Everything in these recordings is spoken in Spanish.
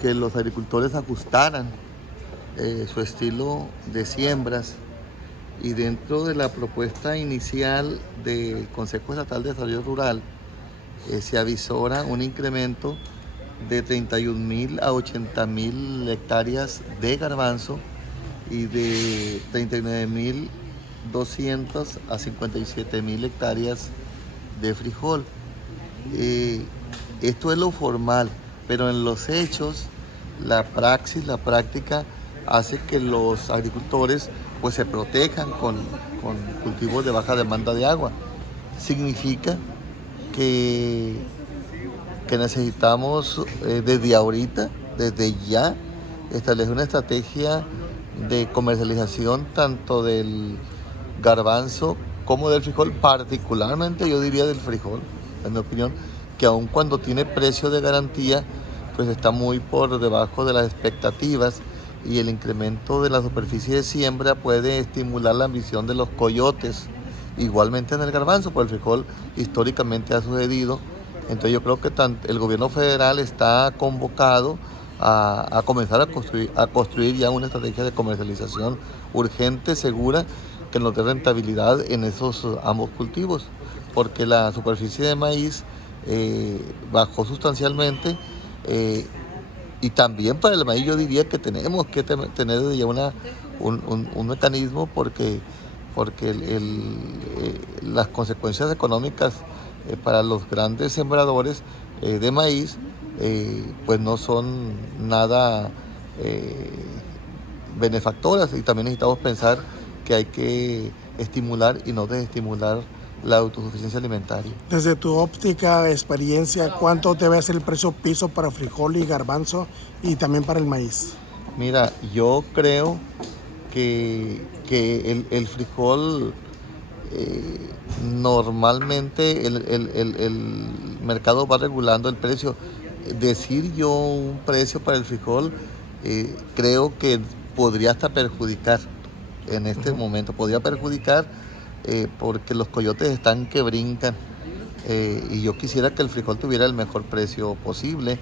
que los agricultores ajustaran su estilo de siembras, y dentro de la propuesta inicial del Consejo Estatal de Desarrollo Rural se avisora un incremento de 31.000 a 80.000 hectáreas de garbanzo y de 39.200 a 57.000 hectáreas de frijol. Esto es lo formal, pero en los hechos, la praxis, la práctica, hace que los agricultores pues se protejan con cultivos de baja demanda de agua. Significa que, que necesitamos desde ahorita, desde ya, establecer una estrategia de comercialización tanto del garbanzo como del frijol, particularmente yo diría del frijol, en mi opinión, que aun cuando tiene precio de garantía, pues está muy por debajo de las expectativas, y el incremento de la superficie de siembra puede estimular la ambición de los coyotes. Igualmente en el garbanzo, pues el frijol históricamente ha sucedido. Entonces yo creo que el gobierno federal está convocado a comenzar a construir ya una estrategia de comercialización urgente, segura, que nos dé rentabilidad en esos ambos cultivos, porque la superficie de maíz bajó sustancialmente, y también para el maíz yo diría que tenemos que tener ya un mecanismo, porque las consecuencias económicas para los grandes sembradores de maíz pues no son nada benefactoras, y también necesitamos pensar que hay que estimular y no desestimular la autosuficiencia alimentaria. Desde tu óptica, experiencia, ¿cuánto debe ser el precio piso para frijol y garbanzo y también para el maíz? Mira, yo creo que el frijol, normalmente el mercado va regulando el precio. Decir yo un precio para el frijol, creo que podría hasta perjudicar en este momento, podría perjudicar, porque los coyotes están que brincan, y yo quisiera que el frijol tuviera el mejor precio posible.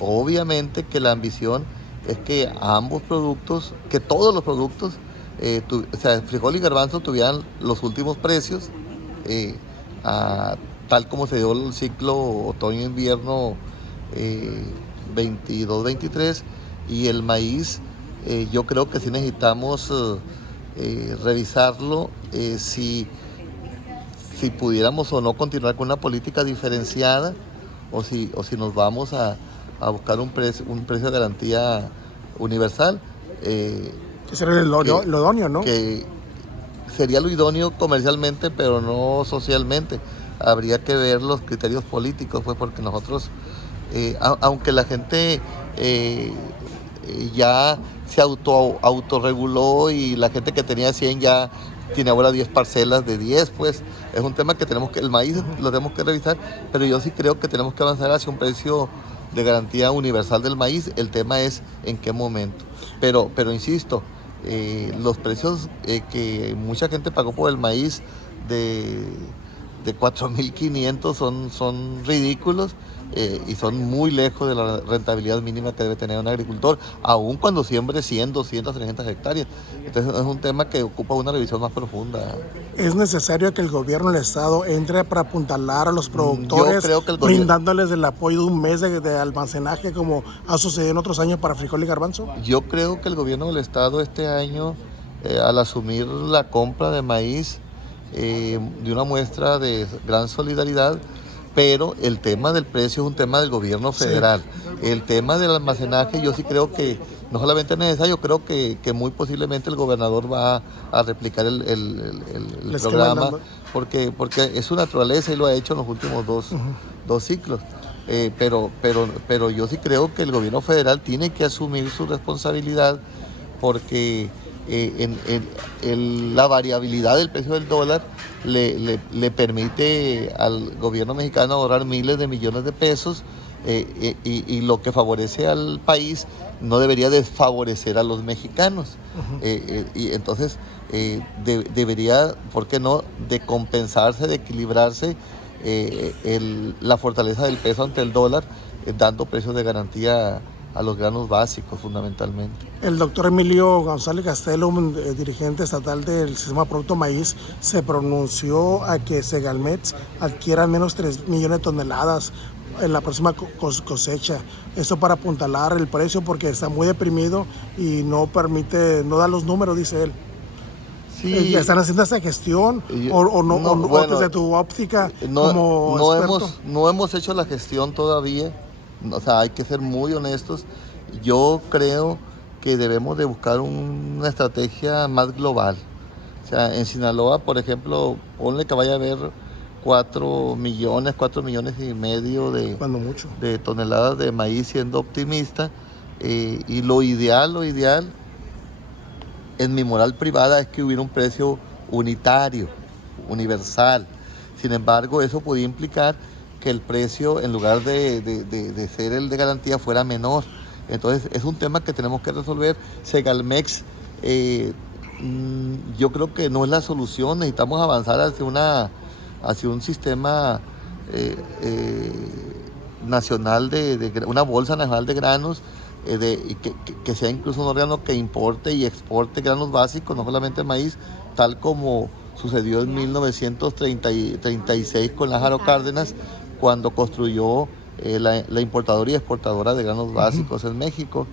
Obviamente que la ambición es que ambos productos, que todos los productos, o sea, frijol y garbanzo tuvieran los últimos precios, tal como se dio el ciclo otoño-invierno 22-23, y el maíz, yo creo que sí necesitamos revisarlo, si pudiéramos o no continuar con una política diferenciada, o si nos vamos a buscar un precio de garantía universal, Que será lo idóneo, ¿no? que sería lo idóneo comercialmente, pero no socialmente. Habría que ver los criterios políticos, pues, porque nosotros, aunque la gente ya se autorreguló, y la gente que tenía 100 ya tiene ahora 10 parcelas de 10, pues es un tema que el maíz lo tenemos que revisar, pero yo sí creo que tenemos que avanzar hacia un precio de garantía universal del maíz. El tema es en qué momento. Pero insisto, los precios que mucha gente pagó por el maíz de 4.500 son ridículos, y son muy lejos de la rentabilidad mínima que debe tener un agricultor, aun cuando siembre 100, 200, 300 hectáreas. Entonces es un tema que ocupa una revisión más profunda. ¿Es necesario que el gobierno del estado entre para apuntalar a los productores, Yo creo que el brindándoles el apoyo de un mes de almacenaje, como ha sucedido en otros años para frijol y garbanzo? Yo creo que el gobierno del estado este año, al asumir la compra de maíz, de una muestra de gran solidaridad, pero el tema del precio es un tema del gobierno federal. Sí. El tema del almacenaje, yo sí creo que no solamente es necesario, creo que muy posiblemente el gobernador va a replicar el programa, porque es su naturaleza y lo ha hecho en los últimos dos ciclos. Pero yo sí creo que el gobierno federal tiene que asumir su responsabilidad, porque la variabilidad del precio del dólar le permite al gobierno mexicano ahorrar miles de millones de pesos, y lo que favorece al país no debería desfavorecer a los mexicanos. Y entonces debería, ¿por qué no?, de compensarse, de equilibrarse la fortaleza del peso ante el dólar, dando precios de garantía a los granos básicos fundamentalmente. El doctor Emilio González Castelo, dirigente estatal del Sistema Producto Maíz, se pronunció a que Segalmex adquiera al menos 3 millones de toneladas en la próxima cosecha. Esto para apuntalar el precio porque está muy deprimido y no da los números, dice él. Sí, ¿Están haciendo esa gestión o bueno, desde tu óptica como experto? No hemos hecho la gestión todavía, o sea, hay que ser muy honestos. Yo creo que debemos de buscar una estrategia más global. O sea, en Sinaloa, por ejemplo, ponle que vaya a haber 4 millones y medio Cuando mucho. de toneladas de maíz, siendo optimista, y lo ideal, en mi moral privada, es que hubiera un precio unitario, universal. Sin embargo, eso podía implicar que el precio, en lugar de ser el de garantía, fuera menor. Entonces, es un tema que tenemos que resolver. Segalmex, yo creo que no es la solución. Necesitamos avanzar hacia un sistema nacional una bolsa nacional de granos, y que sea incluso un órgano que importe y exporte granos básicos, no solamente maíz, tal como sucedió en 1936 con Lázaro Cárdenas, cuando construyó la importadora y exportadora de granos básicos en México,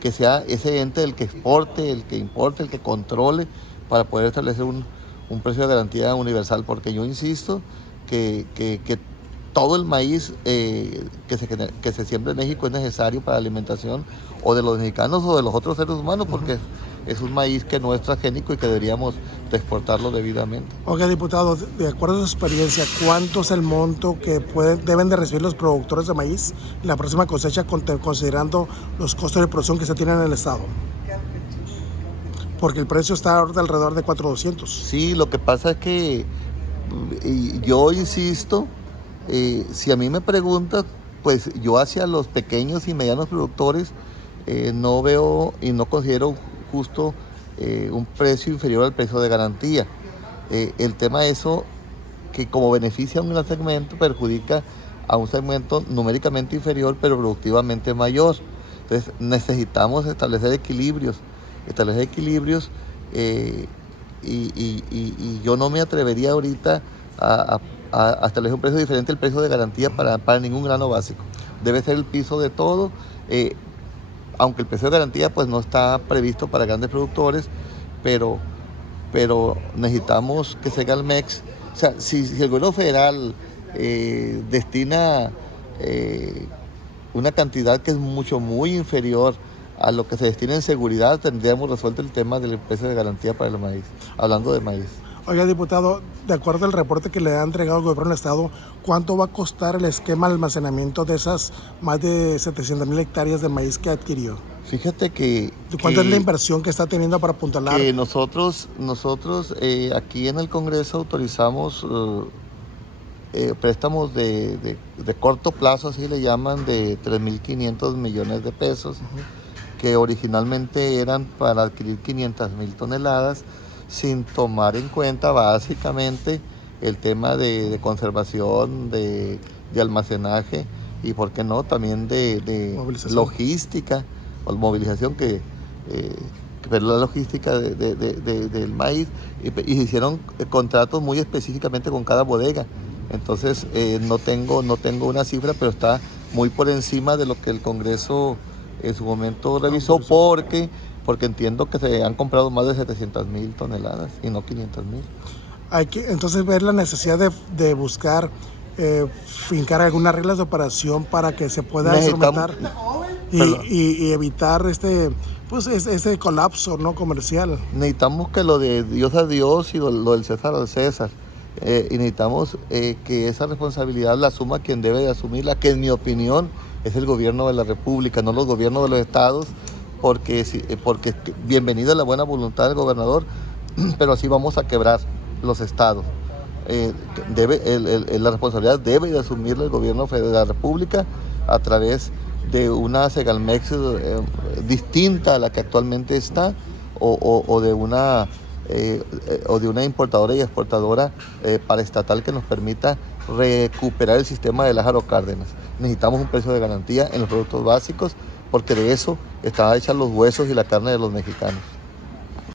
que sea ese ente el que exporte, el que importe, el que controle, para poder establecer un precio de garantía universal, porque yo insisto que todo el maíz que se siembra en México es necesario para la alimentación o de los mexicanos o de los otros seres humanos, porque es un maíz que no es transgénico y que deberíamos de exportarlo debidamente. Oiga, diputado, de acuerdo a su experiencia, ¿cuánto es el monto que deben de recibir los productores de maíz en la próxima cosecha, considerando los costos de producción que se tienen en el estado? Porque el precio está de alrededor de 4.200. Sí, lo que pasa es que yo insisto, si a mí me preguntas, pues yo hacia los pequeños y medianos productores no veo y no considero justo un precio inferior al precio de garantía. El tema es eso, que como beneficia a un gran segmento, perjudica a un segmento numéricamente inferior, pero productivamente mayor. Entonces necesitamos establecer equilibrios, y yo no me atrevería ahorita a establecer un precio diferente al precio de garantía para ningún grano básico. Debe ser el piso de todo, aunque el precio de garantía pues no está previsto para grandes productores, pero necesitamos que Segalmex, o sea, si el gobierno federal destina una cantidad que es muy inferior a lo que se destina en seguridad, tendríamos resuelto el tema del precio de garantía para el maíz, hablando de maíz. Oiga, diputado, de acuerdo al reporte que le ha entregado el gobierno del estado, ¿cuánto va a costar el esquema de almacenamiento de esas más de 700,000 hectáreas de maíz que adquirió? Fíjate que... ¿Cuánto es la inversión que está teniendo para apuntalar? Que nosotros aquí en el Congreso autorizamos préstamos de corto plazo, así le llaman, de 3.500 millones de pesos, que originalmente eran para adquirir 500,000 toneladas, sin tomar en cuenta básicamente el tema de conservación, de almacenaje y, ¿por qué no?, también de logística o movilización, pero la logística del maíz, y se hicieron contratos muy específicamente con cada bodega. Entonces no tengo una cifra, pero está muy por encima de lo que el Congreso en su momento revisó, porque entiendo que se han comprado más de 700,000 toneladas y no 500,000. Hay que entonces ver la necesidad de buscar fincar algunas reglas de operación para que se pueda instrumentar y evitar este colapso no comercial. Necesitamos que lo de Dios a Dios y lo del César al César. Y necesitamos que esa responsabilidad la asuma quien debe de asumirla, que en mi opinión es el gobierno de la República, no los gobiernos de los estados, porque bienvenida la buena voluntad del gobernador, pero así vamos a quebrar los estados. La responsabilidad debe de asumirla el gobierno de la República a través de una Segalmex distinta a la que actualmente está, o de una importadora y exportadora paraestatal que nos permita recuperar el sistema de Lázaro Cárdenas. Necesitamos un precio de garantía en los productos básicos porque de eso estaban hechas los huesos y la carne de los mexicanos.